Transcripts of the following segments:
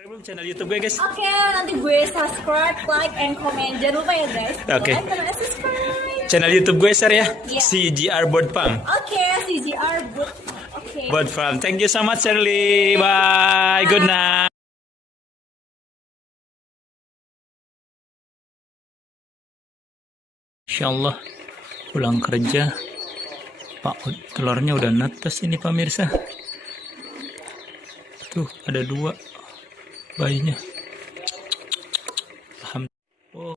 Belum channel YouTube gue guys. Oke, nanti gue subscribe, like, and comment. Jangan lupa ya guys. Oke. Like dan subscribe. Channel YouTube gue share ya. Iya. CGR Bird Farm. Oke, CGR Bird. Oke. Bird Farm. Thank you so much Shirley. Bye. Good night. Insyaallah pulang kerja. Pak, telurnya udah netes ini pemirsa. Tuh ada 2 bayinya. Alhamdulillah. Oh.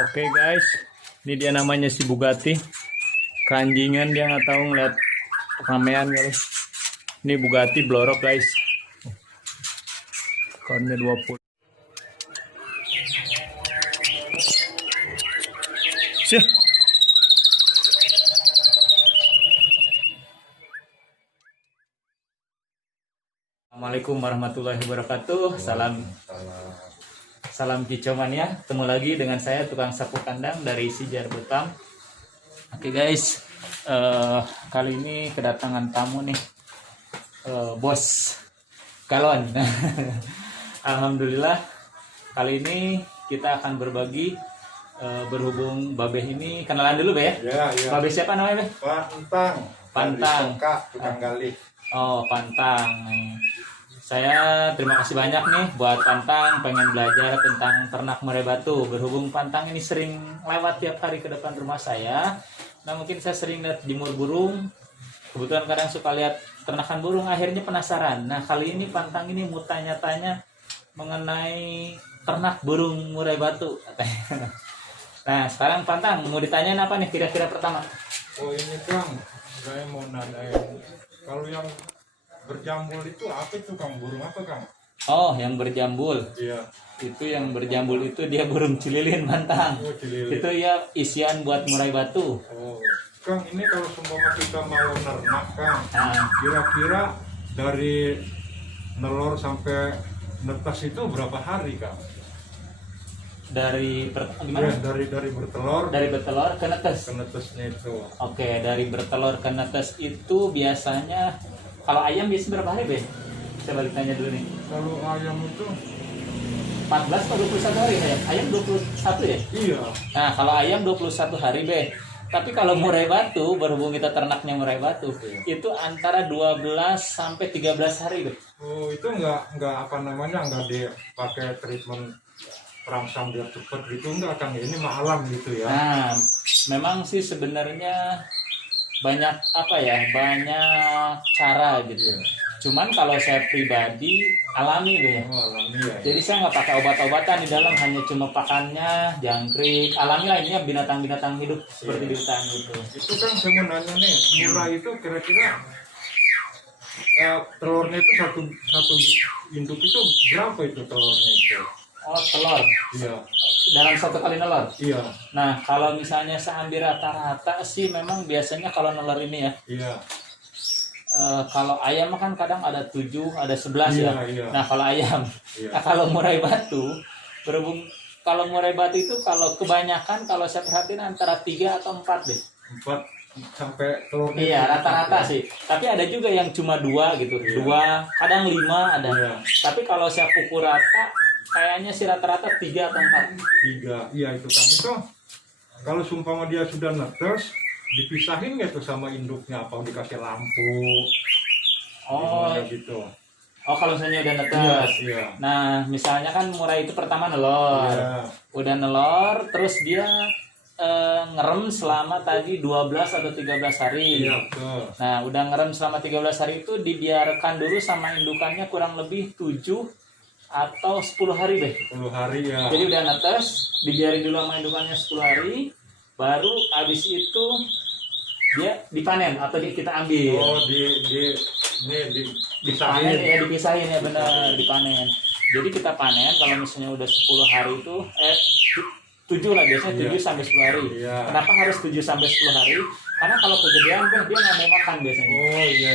Oke guys, ini dia namanya si Bugatti. Keranjingan dia nggak tahu ngeliat ramean kali. Ini Bugatti blorok guys. Ekornya 20. Sih. Assalamualaikum warahmatullahi wabarakatuh. Salam kicauan ya. Ketemu lagi dengan saya tukang sapu kandang dari CGR Bird Farm. Oke guys, kali ini kedatangan tamu nih, Bos Galon. Alhamdulillah, kali ini kita akan berbagi, berhubung Babeh ini kenalan dulu Be ya. Ya. Babeh siapa namanya Be? Pantang. Tukang gali. Oh Pantang. Saya terima kasih banyak nih buat Pantang pengen belajar tentang ternak murai batu. Berhubung Pantang ini sering lewat tiap hari ke depan rumah saya. Nah mungkin saya sering lihat jemur burung. Kebetulan kadang suka lihat ternakan burung, akhirnya penasaran. Nah kali ini Pantang ini mau tanya-tanya mengenai ternak burung murai batu. Nah sekarang Pantang mau ditanyain apa nih kira-kira pertama? Oh ini Kang, saya mau nanyain kalau yang berjambul itu apa itu Kang? Burung apa Kang? Oh yang berjambul. Iya. Itu yang berjambul itu dia burung cililin Pantang. Oh, cililin. Itu ya isian buat murai batu. Oh Kang, ini kalau seumpama kita mau ternak Kang, Nah, kira-kira dari nelor sampai netas itu berapa hari Kang? gimana? Ya, dari bertelur Dari bertelur ke netes. ke netesnya itu. Oke, dari bertelur ke netes itu biasanya kalau ayam biasanya berapa hari, Be? Coba ditanya dulu nih. Kalau ayam itu 14 atau 21 hari ayam? Ayam 21 ya? iya. Nah, kalau ayam 21 hari, Be. Tapi kalau murai batu, berhubung kita ternaknya murai batu, itu antara 12 sampai 13 hari, Be. Oh itu nggak apa namanya nggak dipakai treatment perangsang biar cepet gitu nggak Kang, ini malam gitu ya. Nah, memang sih sebenarnya banyak banyak cara gitu. Cuman kalau saya pribadi alami Be. Oh, alami ya. Jadi saya nggak pakai obat-obatan di dalam, hanya cuma pakannya jangkrik alami lainnya, binatang-binatang hidup seperti di hutan gitu. Itu kan saya mau nanya nih, murah itu kira-kira telurnya itu satu induk itu berapa itu telurnya itu? Oh telur Iya. dalam satu kali nelor. Iya. Nah kalau misalnya saya ambil rata-rata sih memang biasanya kalau nelor ini ya. Iya. Kalau ayam kan kadang ada 7, ada 11 ya. Iya. Nah kalau ayam, Iya. nah, kalau murai batu, berhubung kalau murai batu itu kalau kebanyakan kalau saya perhatiin antara 3 atau 4 deh. 4 sampai telurnya. Iya itu rata-rata empat, ya? sih. Tapi ada juga yang cuma 2 gitu, Iya. 2, kadang 5 ada. Iya. Tapi kalau saya pukul rata, kayaknya sih rata-rata 3 atau 4. 3. Iya itu Kang. Itu kalau sumpama dia sudah netes, dipisahin nggak tuh sama induknya apa dikasih lampu? Oh, Gimana gitu. oh kalau misalnya udah netes. Iya. Nah, misalnya kan murai itu pertama nelor. Iya. Udah nelor, terus dia ngerem selama tadi 12 atau 13 hari. Iya, betul. Nah, udah ngerem selama 13 hari itu dibiarkan dulu sama indukannya kurang lebih 7 atau 10 hari deh. 10 hari ya. Jadi udah netes, dibiarin dulu sama indukannya 10 hari, baru habis itu dia dipanen atau kita ambil. Oh, Dipanen dipisahin. ya, dipisahin ya benar, dipanen. Jadi kita panen kalau misalnya udah 10 hari itu 7 lah biasanya, 7 Iya. sampai 10 hari. Iya. Kenapa harus 7 sampai 10 hari? Karena kalau kegedean dia nggak mau makan biasanya. Oh iya.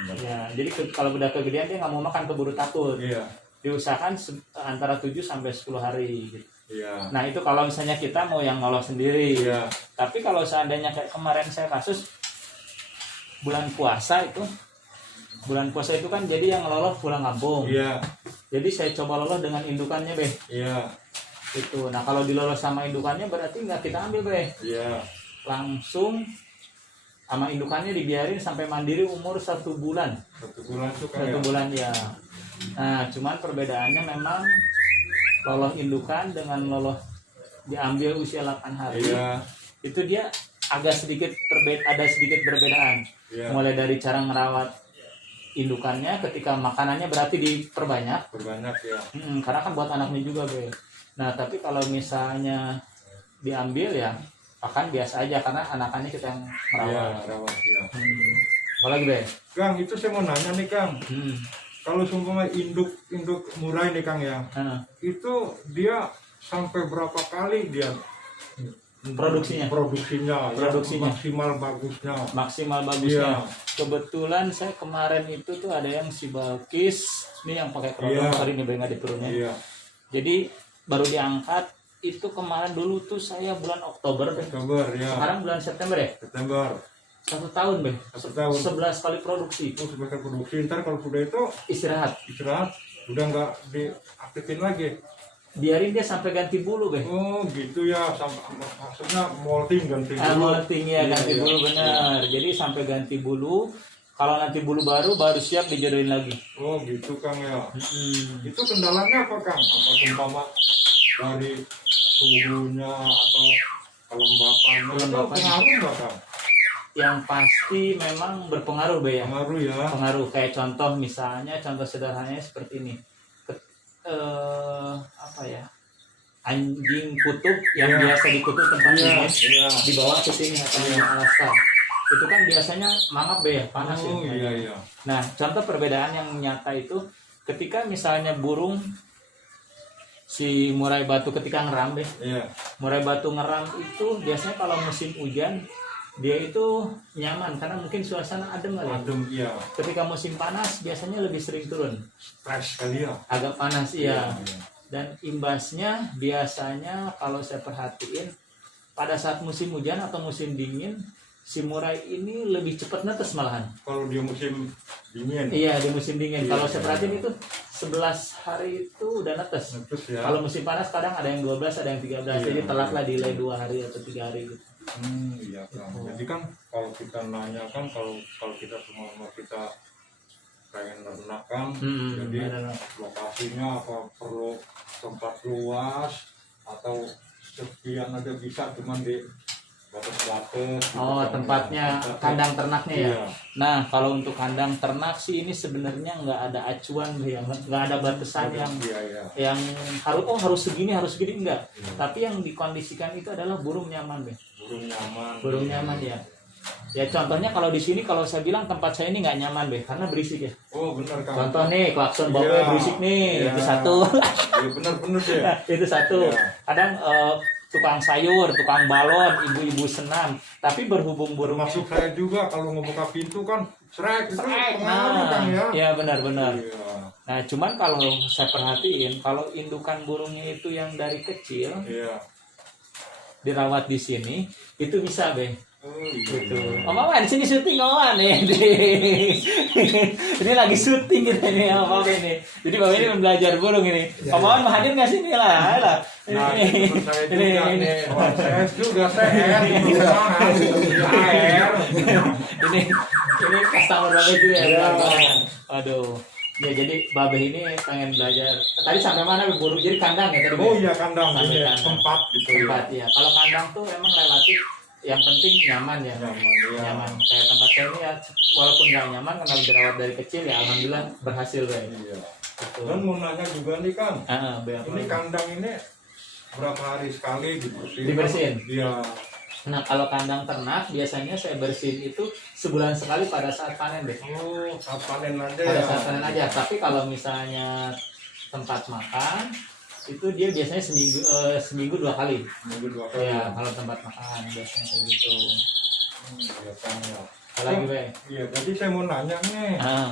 Benar. benar. Ya, jadi kalau udah kegedean dia nggak mau makan, keburu takut. Iya. Diusahakan antara 7 sampai 10 hari gitu. Iya. Nah, itu kalau misalnya kita mau yang ngolah sendiri. Iya. Tapi kalau seandainya kayak kemarin saya kasus bulan puasa itu kan jadi yang ngeloloh pulang kampung. Iya. Jadi saya coba loloh dengan indukannya, Be. Iya. Itu. Nah, kalau diloloh sama indukannya berarti nggak kita ambil, Be. Iya. Langsung sama indukannya dibiarin sampai mandiri umur 1 bulan. 1 bulan tuh kan 1 ya. bulan ya. Nah, cuman perbedaannya memang loloh indukan dengan loloh diambil usia 8 hari. Iya. Itu dia ada sedikit perbedaan. Iya. Mulai dari cara merawat indukannya, ketika makanannya berarti diperbanyak. Berbanyak ya. Karena kan buat anaknya juga, Be. Nah, tapi kalau misalnya diambil ya akan biasa aja karena anakannya kita yang Iya, merawat. rawat ya. Apalagi, Be? Kang, itu saya mau nanya nih, Kang. Kalau sumpah induk murai nih, Kang ya. Itu dia sampai berapa kali dia Produksinya. Produksinya. Produksinya. Maksimal bagusnya. Maksimal bagusnya. Iya. Kebetulan saya kemarin itu tuh ada yang si Balkis, ini yang pakai kerudung, Iya. sorry nih Be, nggak di perutnya. Iya. Jadi baru diangkat itu kemarin dulu tuh saya bulan Oktober, Be. Oktober ya. Sekarang bulan September ya? September. 1 tahun, Be. 1 tahun. 11 kali produksi. Itu sebagai produksi. Ntar kalau sudah itu Istirahat. udah nggak diaktifin lagi. Biarin dia sampai ganti bulu, Be. Oh gitu ya, maksudnya molting ganti Ah, dulu. molting ya, ganti Iya, bulu iya. benar. Jadi sampai ganti bulu. Kalau nanti bulu baru siap dijodohin lagi. Oh gitu Kang ya. Itu kendalanya apa Kang? Apa umpama dari suhunya atau kelembapannya? Kelembapan. Pengaruh nggak Kang? Yang pasti memang berpengaruh, Be ya. Pengaruh ya. Pengaruh kayak contoh sederhananya seperti ini. Apa ya? Anjing kutub yang Iya. biasa dikutub tempat Iya, ini iya. dibawa ke sini atau di Alaska. Itu kan biasanya mangap, Be ya, panas Oh ya. iya iya. Nah, contoh perbedaan yang nyata itu ketika misalnya burung si murai batu ketika ngeram, Be. Iya. Murai batu ngeram itu biasanya kalau musim hujan dia itu nyaman karena mungkin suasana adem kali ya. Adem iya. Ketika musim panas biasanya lebih sering turun. Stres kali ya. Agak panas iya. Iya. Dan imbasnya biasanya kalau saya perhatiin pada saat musim hujan atau musim dingin si murai ini lebih cepat netes malahan. Kalau dia musim dingin. Iya, di musim dingin. Iya, Kalau saya iya. perhatiin itu 11 hari itu udah netes. Terus ya. Kalau musim panas kadang ada yang 12, ada yang 13. Iya, Jadi telat lah iya. delay 2 hari atau 3 hari gitu. Iya Kang. Jadi kan kalau kita nanya kan kalau kita semua kita pengen ternak kan, jadi benar. lokasinya apa perlu tempat luas atau sekian aja bisa cuman di batas-batas. Oh, tempatnya kandang ternaknya ya. Iya. Nah, kalau untuk kandang ternak sih ini sebenarnya nggak ada acuan ya, nggak ada batasan yang Iya. yang harus segini enggak. Tapi yang dikondisikan itu adalah burung nyaman, Be. Burung nyaman. Burung nyaman ya. Ya contohnya kalau di sini kalau saya bilang tempat saya ini nggak nyaman, Be, karena berisik ya. Oh benar Kang. Contoh nih klakson bawah Iya. berisik nih, Iya. itu satu. Iya benar ya. Itu satu. Iya. Kadang tukang sayur, tukang balon, ibu-ibu senam. Tapi berhubung burung Termasuk saya juga kalau ngebuka pintu kan srek itu pengaruh nah, Kang ya. ya benar-benar. Iya. Nah, cuman kalau saya perhatiin, kalau indukan burungnya itu yang dari kecil Iya. dirawat di sini, itu bisa, Be. Oh iya. Gitu. Om Wawan, sini syuting Om Wawan nih. Ini lagi syuting kita ini Om Wawan ini. Jadi Bapak ini belajar burung ini. Om Wawan mau hadir nggak sini lah? Lah. Nah, Ini. teman saya Ini. juga Ini. nih. Oh, saya juga saya di ruangan air. Ini customer Babe juga ya. Iya. Aduh. Ya jadi Babe ini pengen belajar. Tadi sampai mana burung? Jadi kandang ya tadi. Oh Be? iya kandang Sampai ini kandang. tempat gitu Tempat ya. Kalau kandang tuh emang relatif yang penting nyaman ya. Nyaman, iya. Nyaman. Kayak tempat saya ini ya walaupun nggak nyaman karena dirawat dari kecil ya alhamdulillah berhasil, Be. Iya. Gitu. Dan mau nanya juga nih Kang, Be, apa ini lagi? kandang ini berapa hari sekali dibersihin? Dibersihin? Iya. Nah, kalau kandang ternak biasanya saya bersihin itu sebulan sekali pada saat panen, Be. Oh, saat panen aja Pada ya. saat panen aja. Tapi kalau misalnya tempat makan itu dia biasanya seminggu 2 kali. Minggu 2 kali. Ya, kalau tempat makan biasanya kayak gitu. Iya Kang ya. Apalagi Be? Iya, jadi saya mau nanya nih. Ah,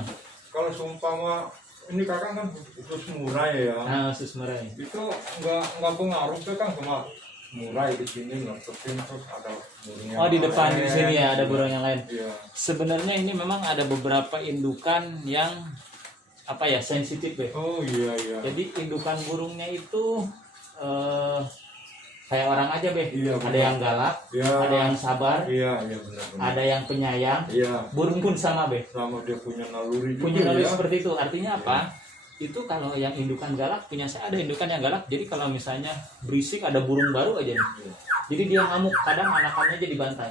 Kalau seumpama ini kakak kan khusus murai ya. Sus Murai. Itu nggak pengaruh tuh kan sama murai di sini nutupin terus ada burung yang Oh, di depan di lain. sini ya ada burung yang lain. Iya. Sebenarnya ini memang ada beberapa indukan yang apa ya, sensitif Be. Oh iya iya. Jadi indukan burungnya itu kayak orang aja Be. Iya, Ada benar. yang galak, Iya. ada yang sabar, Iya iya benar-benar. ada yang penyayang. Iya. Burung pun sama Be. Sama dia punya naluri juga Punya naluri ya. seperti itu. Artinya apa? Itu kalau yang indukan galak, punya saya ada indukan yang galak. Jadi kalau misalnya berisik ada burung baru aja nih. Iya. Jadi dia ngamuk, kadang anakannya jadi bantai.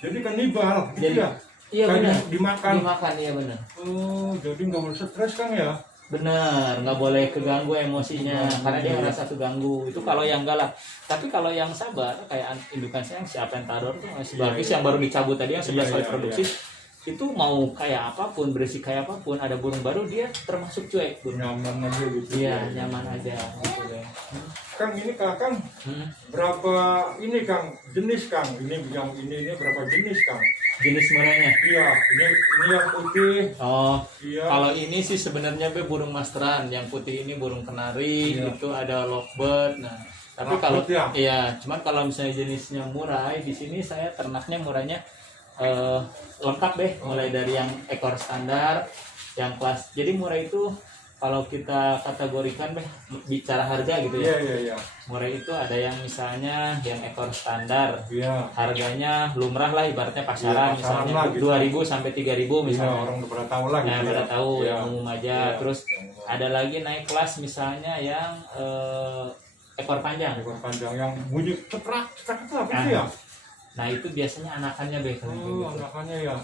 Jadi kanibal gitu Jadi ya. iya Kayak benar. dimakan. Dimakan iya benar. Oh, jadi nggak boleh stres kan ya? Benar, nggak boleh keganggu emosinya karena dia Iya. ngerasa keganggu. Itu kalau yang galak. Tapi kalau yang sabar kayak indukan saya yang si Aventador tuh masih Iya, bagus iya. yang baru dicabut tadi yang 11 Iya, kali iya, produksi. Itu mau kayak apapun, berisik kayak apapun, ada burung baru dia termasuk cuek. Burung. Nyaman aja gitu. Iya, nyaman aja gitu deh. Kang ini Kang berapa ini Kang jenis Kang? Ini yang ini berapa jenis Kang? Jenis murainya. Iya, ini yang putih. Oh, Iya. kalau ini sih sebenarnya Be burung masteran, yang putih ini burung kenari, Iya. itu ada lovebird. Nah, tapi Lovebird kalau ya? iya, cuman kalau misalnya jenisnya murai, di sini saya ternaknya murainya lengkap deh, mulai dari yang ekor standar, yang kelas. Jadi murai itu kalau kita kategorikan Be, bicara harga gitu Iya ya. iya iya. Murai itu ada yang misalnya yang ekor standar, Iya. harganya lumrah lah ibaratnya pasaran, Iya, pasaran misalnya lah gitu. 2.000 sampai 3.000 Iya, misalnya. orang udah pada tahu lah gitu. Nah, pada tahu Iya. yang umum aja. Iya. Terus Yang umum. ada lagi naik kelas misalnya yang ekor panjang. ekor panjang yang bunyi ceprak itu apa Nah, sih ya? Nah, itu biasanya anakannya Be kalau kayak Oh, gitu. anakannya ya.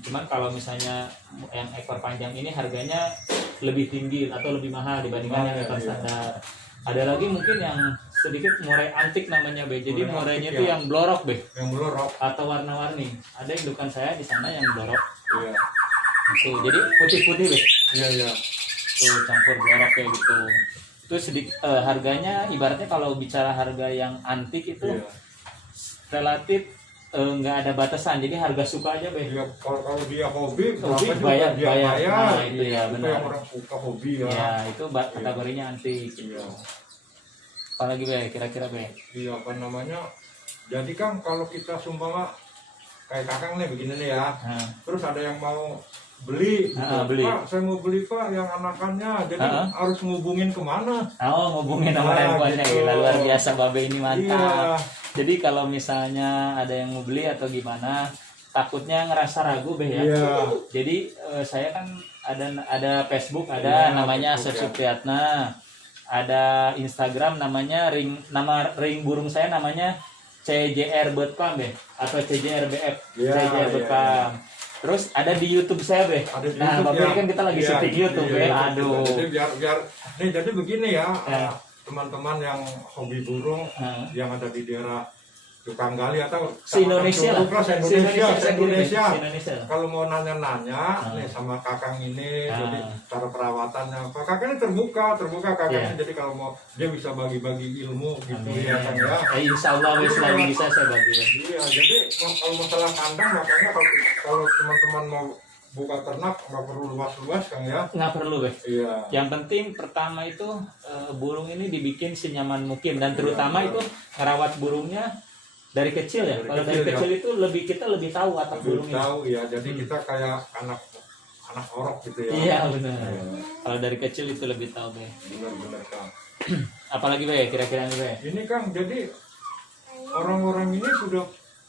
Cuman kalau misalnya yang ekor panjang ini harganya lebih tinggi atau lebih mahal dibandingkan yang ekor Iya. standar. Ada lagi mungkin yang sedikit murai antik namanya Be. Jadi Murai murainya antik itu ya. yang blorok Be Yang melorok. atau warna-warni. Ada indukan saya di sana yang blorok. Iya. Tuh, jadi putih-putih Be. Iya iya. Tuh campur blorok kayak gitu. Itu sedikit harganya ibaratnya kalau bicara harga yang antik itu Iya. relatif nggak ada batasan, jadi harga suka aja Be. Iya, kalau dia hobi, Hobi, berapa juga bayar, dia bayar. bayar. Nah, itu ya, Itu benar. yang orang suka hobi ya. Ya itu kategorinya antik. Iya. Apalagi Be, kira-kira Be. Iya, apa namanya? Jadi kan kalau kita sumpama kayak kakang nih begini nih ya. Nah, Terus ada yang mau beli, beli. Pak, saya mau beli Pak yang anakannya. Jadi harus ngubungin kemana? oh ngubungin nomor Nah, handphonenya gitu. gila, luar biasa Babe ini mantap. Iya. Jadi kalau misalnya ada yang mau beli atau gimana, takutnya ngerasa ragu Be ya. Iya. Jadi saya kan ada Facebook, ada Iya, namanya Facebook, Asep ya. Supriyatna, ada Instagram nama ring burung saya namanya CJR Bird Be atau CJRBF, Iya, CJR Bird iya. Terus ada di YouTube saya Be. Ada di Nah, YouTube, Bapak ya. ini kan kita lagi Iya, syuting YouTube iya, Be. iya, Aduh. Jadi biar nih jadi begini ya, Ya. teman-teman yang hobi burung Nah. yang ada di daerah Tukang Gali atau Se-Indonesia lah. Indonesia. Se-Indonesia. Kalau mau nanya-nanya Ah. nih sama kakang ini, Ah. jadi cara perawatannya apa? Kakang ini terbuka kakangnya. Iya. Jadi kalau mau dia bisa bagi-bagi ilmu gitu Amin. ya kan ya. Insya Allah Be, selagi bisa saya bagi. Iya, jadi kalau masalah kandang makanya kalau teman-teman mau buka ternak nggak perlu luas-luas Kang ya. Nggak perlu Be. Iya. Yang penting pertama itu burung ini dibikin senyaman mungkin dan terutama Iya, itu ngerawat burungnya dari kecil ya. Dari Kalau kecil, dari ya. kecil itu kita lebih tahu watak Belum burungnya. tahu ya, jadi kita kayak anak orok gitu ya. Iya benar. Iya. Kalau dari kecil itu lebih tahu Be. Benar-benar Kang. Apalagi Be kira-kira nih Be. Ini Kang, jadi orang-orang ini sudah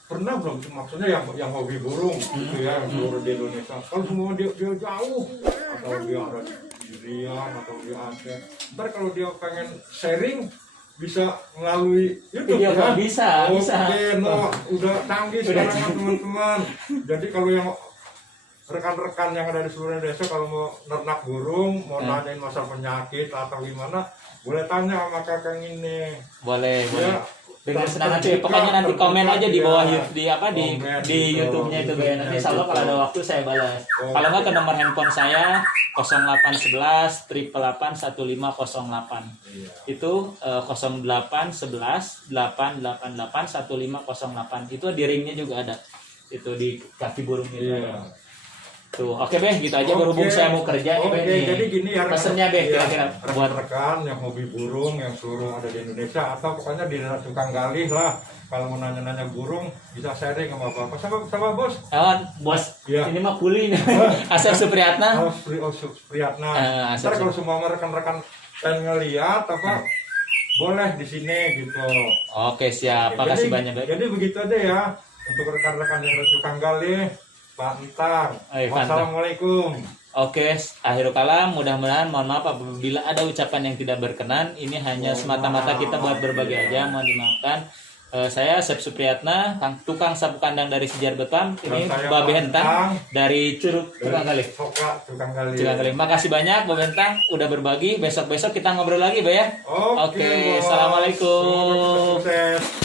pernah belum, maksudnya yang hobi burung gitu ya, yang seluruh di Indonesia. Kalau semua dia jauh atau dia ada di Riau atau dia ada. Ntar kalau dia pengen sharing bisa melalui YouTube Iya, ya. bisa. Oke, no, udah canggih sekarang kan, teman-teman. Jadi kalau yang rekan-rekan yang ada di seluruh Indonesia kalau mau ternak burung, mau nanyain masalah penyakit atau gimana, boleh tanya sama kakang ini. Boleh, boleh. Ya, Dengan senang hati. terbuka, Pokoknya nanti komen aja di bawah ya. di apa di Komen di gitu, YouTube-nya itu Be. Nanti insya Allah gitu. kalau ada waktu saya balas. Oh. Kalau nggak ke nomor handphone saya 0811 888 1508. Iya. Itu 0811 888 1508. Itu di ringnya juga ada. itu di kaki burung itu. Iya. Tuh, oke Beh, gitu aja Oke. berhubung saya mau kerja nih Oke, Beh. nih. jadi gini ya, Pesennya Beh iya, kira-kira buat rekan-rekan yang hobi burung yang suruh ada di Indonesia atau pokoknya di daerah tukang galih lah. Kalau mau nanya-nanya burung bisa sharing sama Bapak sama Bos. Bos, Iya. ini mah kuli nih. Asep Supriyatna. Priyatna. Asep Ntar kalau semua rekan-rekan pengen ngeliat apa boleh di sini gitu. Oke, siap. Makasih banyak Beh. Jadi begitu aja ya untuk rekan-rekan yang ada tukang galih. Pak Ntar. Wassalamualaikum. Oke, akhirul kalam, mudah-mudahan mohon maaf apabila ada ucapan yang tidak berkenan, ini hanya semata-mata kita buat berbagi aja, mohon dimaafkan. Saya Sep Supriyatna, tukang sapu kandang dari Sejar Betam, ini Dan saya Babe Pak Hentang Hentang. dari Curug Tukang Galih. Soka tukang galih. Tukang Galih. Makasih banyak Babe Hentang udah berbagi. Besok-besok kita ngobrol lagi, Ba ya. Oke, Bos. Assalamualaikum. Sukses.